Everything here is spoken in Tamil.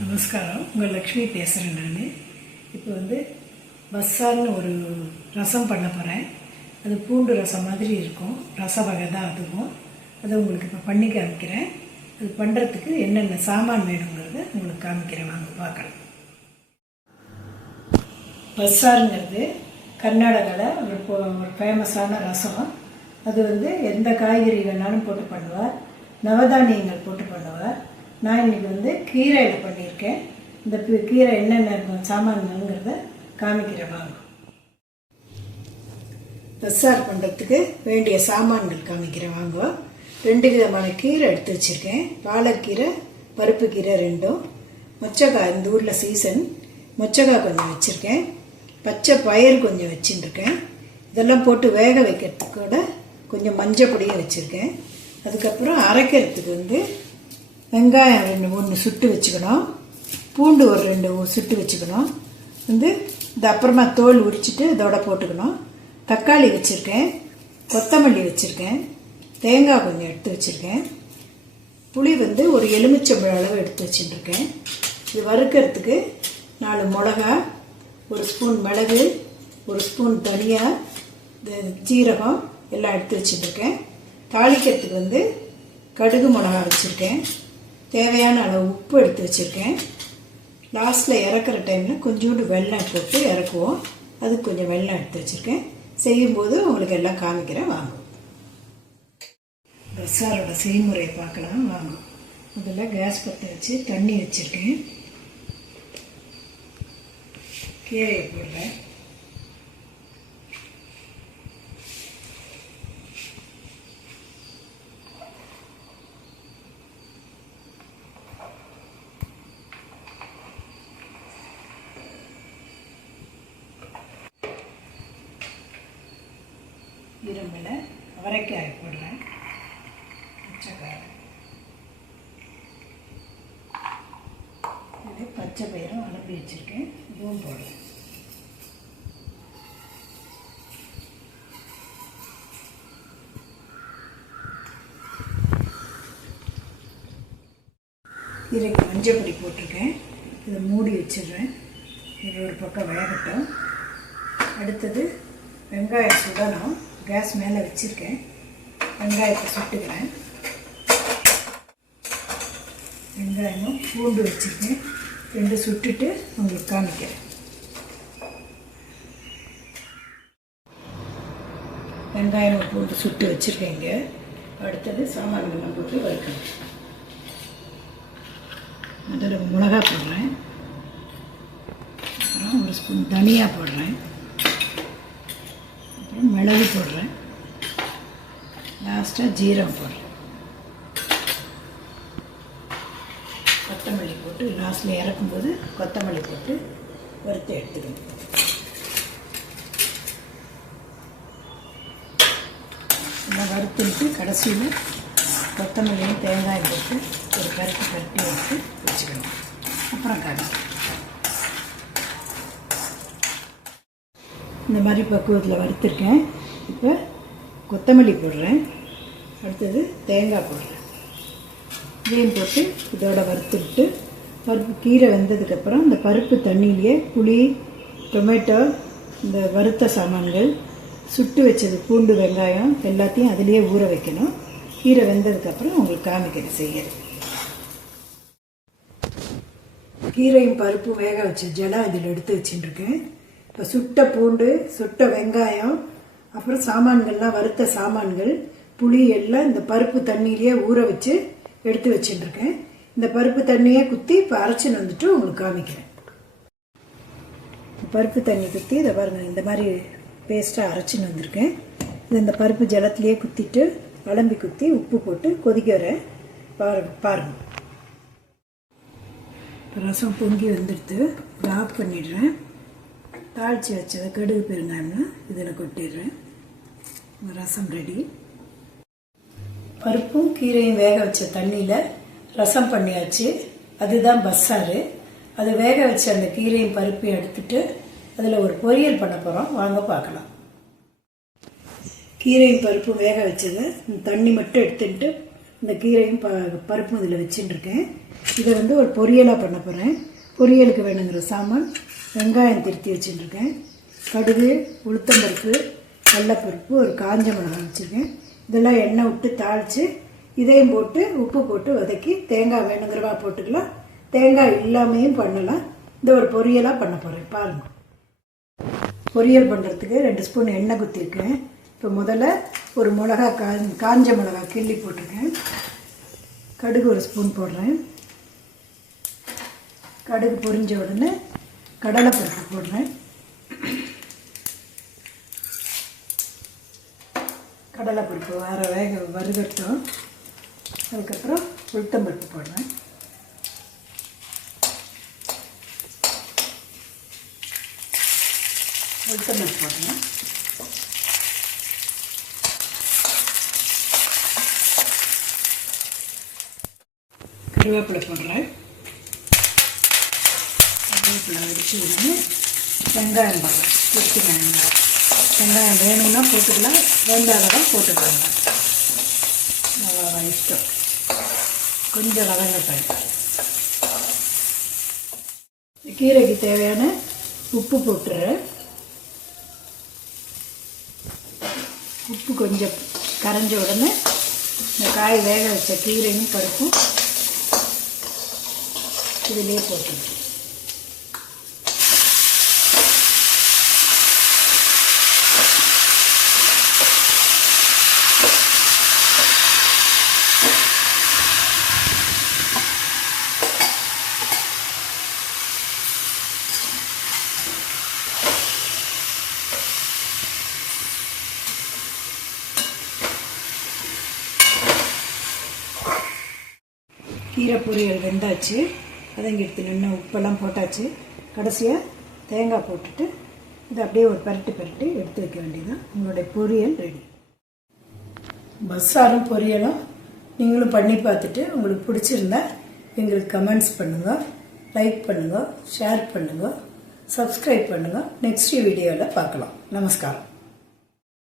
நமஸ்காரம், உங்கள் லக்ஷ்மி பேசுகிறேன். நான் இப்போ பஸ்ஸார்னு ஒரு ரசம் பண்ண போகிறேன். அது பூண்டு ரசம் மாதிரி இருக்கும், ரச வகை தான் அதுவும். அதை உங்களுக்கு இப்போ பண்ணி காமிக்கிறேன். அது பண்ணுறதுக்கு என்னென்ன சாமான் வேணுங்கிறத உங்களுக்கு காமிக்கிறேன், வாங்க பார்க்கலாம். பஸ்ஸாருங்கிறது கர்நாடகாவில் ஒரு ஃபேமஸான ரசம். அது எந்த காய்கறி வேணாலும் போட்டு பண்ணுவார், நவதானியங்கள் போட்டு பண்ணுவார். நான் இன்றைக்கி கீரையில் பண்ணியிருக்கேன். இந்த கீரை என்னென்ன சாமான்ங்கிறத காமிக்கிறேன், வாங்க. பஸ்ஸார் பண்ணுறதுக்கு வேண்டிய சாமான்கள் காமிக்கிறேன், வாங்க. 2 விதமான கீரை எடுத்து வச்சுருக்கேன். பாலக்கீரை, பருப்பு கீரை 2. மொச்சக்காய், இந்த ஊரில் சீசன், மொச்சக்காய் கொஞ்சம் வச்சுருக்கேன். பச்சை பயிர் கொஞ்சம் வச்சுட்டுருக்கேன். இதெல்லாம் போட்டு வேக வைக்கிறதுக்கு கூட கொஞ்சம் மஞ்சள் பொடியும் வச்சுருக்கேன். அதுக்கப்புறம் அரைக்கிறதுக்கு வெங்காயம் 2-3 சுட்டு வச்சுக்கணும். பூண்டு ஒரு 2 சுட்டு வச்சுக்கணும். இது அப்புறமா தோல் உரிச்சிட்டு இதோட போட்டுக்கணும். தக்காளி வச்சுருக்கேன், கொத்தமல்லி வச்சுருக்கேன், தேங்காய் கொஞ்சம் எடுத்து வச்சுருக்கேன். புளி ஒரு எலுமிச்சம்பழம் அளவு எடுத்து வச்சுட்டுருக்கேன். இது வறுக்கிறதுக்கு 4 மிளகா, 1 ஸ்பூன் மிளகு, 1 ஸ்பூன் தனியா, ஜீரகம் எல்லாம் எடுத்து வச்சுட்டுருக்கேன். தாளிக்கிறதுக்கு கடுகு மிளகா வச்சுருக்கேன். தேவையான அளவு உப்பு எடுத்து வச்சுருக்கேன். லாஸ்ட்டில் இறக்குற டைமில் கொஞ்சோண்டு வெல்லம் போட்டு இறக்குவோம். அதுக்கு கொஞ்சம் வெல்லம் எடுத்து வச்சுருக்கேன். செய்யும்போது உங்களுக்கு எல்லாம் காமிக்கிறேன், வாங்க. பஸ்ஸாரோட செய்முறையை பார்க்கலாம், வாங்க. முதல்ல கேஸ் பற்ற வச்சு தண்ணி வச்சுருக்கேன். கீரையை போடுறேன். இரும்பில் அவரைக்காய் போடுறேன், பச்சைக்காய், இது பச்சை பயிரும் அலம்பி வச்சுருக்கேன், இதுவும் போடுறேன். கீரைக்கு மஞ்சள் பொடி போட்டிருக்கேன். இதை மூடி வச்சிடுறேன். இது ஒரு பக்கம் வேகட்டும். அடுத்தது வெங்காயம் சுடணும். கேஸ் மேலே வச்சுருக்கேன். வெங்காயத்தை சுட்டுக்கிறேன். வெங்காயமும் பூண்டு வச்சுருக்கேன். 2 சுட்டுட்டு உங்களுக்கு காமிக்கிறேன். வெங்காயம் பூண்டு சுட்டு வச்சுருக்கேங்க. அடுத்தது சாமான்கள்லாம் போட்டு வறுக்கணும். முதல்ல மிளகா போடுறேன். அப்புறம் 1 ஸ்பூன் தனியா போடுறேன். அப்புறம் மிளகு போடுறேன். லாஸ்ட்டாக ஜீரகம் போடுறேன். கொத்தமல்லி போட்டு லாஸ்ட்டில் இறக்கும்போது கொத்தமல்லி போட்டு வறுத்து எடுத்துக்கணும். எல்லாம் வறுத்துட்டு கடைசியில் கொத்தமல்லியும் தேங்காயும் போட்டு ஒரு கரட்டி எடுத்து வச்சுக்கணும். அப்புறம் காய்ச்சி இந்த மாதிரி பக்குவத்தில் வறுத்துருக்கேன். இப்போ கொத்தமல்லி போடுறேன். அடுத்தது தேங்காய் போடுறேன். இதையும் போட்டு இதோட வறுத்துட்டு பருப்பு கீரை வெந்ததுக்கப்புறம் இந்த பருப்பு தண்ணியிலேயே புளி, டொமேட்டோ, இந்த வறுத்த சாமான்கள், சுட்டு வச்சது பூண்டு, வெங்காயம் எல்லாத்தையும் அதிலேயே ஊற வைக்கணும். கீரை வெந்ததுக்கப்புறம் உங்களுக்கு காமிக்கிறேன் செய்யறது. கீரையும் பருப்பும் வேக வச்ச ஜலம் இதில் எடுத்து வச்சுட்டுருக்கேன். இப்போ சுட்ட பூண்டு, சுட்ட வெங்காயம், அப்புறம் சாமான்கள்லாம் வறுத்த சாமான்கள், புளி எல்லாம் இந்த பருப்பு தண்ணியிலேயே ஊற வச்சு எடுத்து வச்சுட்டுருக்கேன். இந்த பருப்பு தண்ணியே குத்தி இப்போ அரைச்சின்னு வந்துட்டு உங்களுக்கு காமிக்கிறேன். பருப்பு தண்ணி குத்தி இதை பாருங்கள், இந்த மாதிரி பேஸ்ட்டாக அரைச்சின்னு வந்திருக்கேன். இது இந்த பருப்பு ஜலத்திலேயே குத்திட்டு அலம்பி குத்தி உப்பு போட்டு கொதிக்க வர பாருங்கள். ரசம் பொங்கி வந்துடுத்து ஆஃப் பண்ணிடுறேன். தாளித்து வச்சதை கடுகு பெருங்காயம்னா இதில் கொட்டிடுறேன். ரசம் ரெடி. பருப்பும் கீரையும் வேக வச்ச தண்ணியில் ரசம் பண்ணியாச்சு. அதுதான் பஸ்ஸாரு. அது வேக வச்ச அந்த கீரையும் பருப்பையும் எடுத்துட்டு அதில் ஒரு பொரியல் பண்ண போகிறோம், வாங்க பார்க்கலாம். கீரையும் பருப்பும் வேக வச்சதை தண்ணி மட்டும் எடுத்துட்டு இந்த கீரையும் பருப்பும் இதில் வச்சுட்டுருக்கேன். இதை ஒரு பொரியலாக பண்ண போகிறேன். பொரியலுக்கு வேணுங்கிற சாமான் வெங்காயம் திருத்தி வச்சுட்டுருக்கேன். கடுகு, உளுத்தம்பருப்பு, கடலைப்பருப்பு, ஒரு காஞ்ச மிளகாய் வச்சுருக்கேன். இதெல்லாம் எண்ணெய் விட்டு தாளித்து இதையும் போட்டு உப்பு போட்டு வதக்கி தேங்காய் வேணுங்கிறவா போட்டுக்கலாம், தேங்காய் இல்லாமையும் பண்ணலாம். இந்த ஒரு பொரியலாக பண்ண போகிறேன். பாருங்கள். பொரியல் பண்ணுறதுக்கு 2 ஸ்பூன் எண்ணெய் குத்திருக்கேன். இப்போ முதல்ல ஒரு மிளகா காஞ்ச மிளகா கிள்ளி போட்டிருக்கேன். கடுகு 1 ஸ்பூன் போடுறேன். கடுகு பொரிஞ்ச உடனே கடலைப்பருப்பு போடுறேன். கடலைப்பருப்பு வறுகட்டும். அதுக்கப்புறம் உளுத்தம்பருப்பு போடுறேன். உளுத்தம்பருப்பு போடுறேன். கருவேப்பிலை போடுறேன். கருவேப்பிலை அடிச்சு விடுங்க. வெங்காயம் போடுறேன். வெங்காயம் வேணும்னா போட்டுக்கலாம், வேண்டாதான் போட்டுக்கலாங்க. இஷ்டம். கொஞ்சம் வதங்கட்டும். கீரைக்கு தேவையான உப்பு போட்டுறேன். உப்பு கொஞ்சம் கரைஞ்ச உடனே இந்த காய் வேக வச்ச கீரையும் பருப்பும் இதிலே போட்டுருக்கேன். கீரை பொரியல் வெந்தாச்சு. வதங்கிடுத்து நின்று உப்பெல்லாம் போட்டாச்சு. கடைசியாக தேங்காய் போட்டுட்டு இதை அப்படியே ஒரு பரட்டு எடுத்து வைக்க வேண்டியதுதான். உங்களுடைய பொரியல் ரெடி. பஸ்ஸாரும் பொரியலும் நீங்களும் பண்ணி பார்த்துட்டு உங்களுக்கு பிடிச்சிருந்தா எங்களுக்கு கமெண்ட்ஸ் பண்ணுங்கள், லைக் பண்ணுங்கள், ஷேர் பண்ணுங்கள், சப்ஸ்கிரைப் பண்ணுங்கள். நெக்ஸ்ட் வீடியோவில் பார்க்கலாம். நமஸ்காரம்.